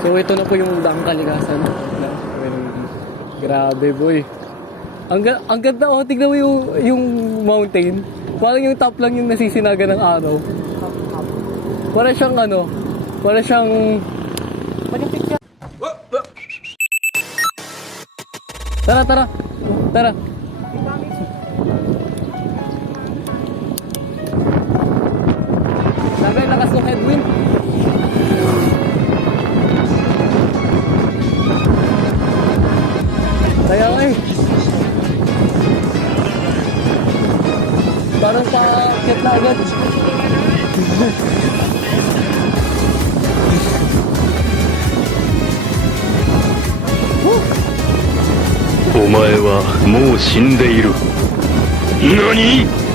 So ito na po yung daang kalikasan. Grabe boy. Ang ganda oh, tignan mo yung mountain. Parang yung top lang yung nasisinaga ng araw. Para siyang ano, para siyang... Tara, tara. Tara. Lagay, lakas ng headwind. Kaya eh. Parang pa-akit na agad. お前はもう死んでいる。何？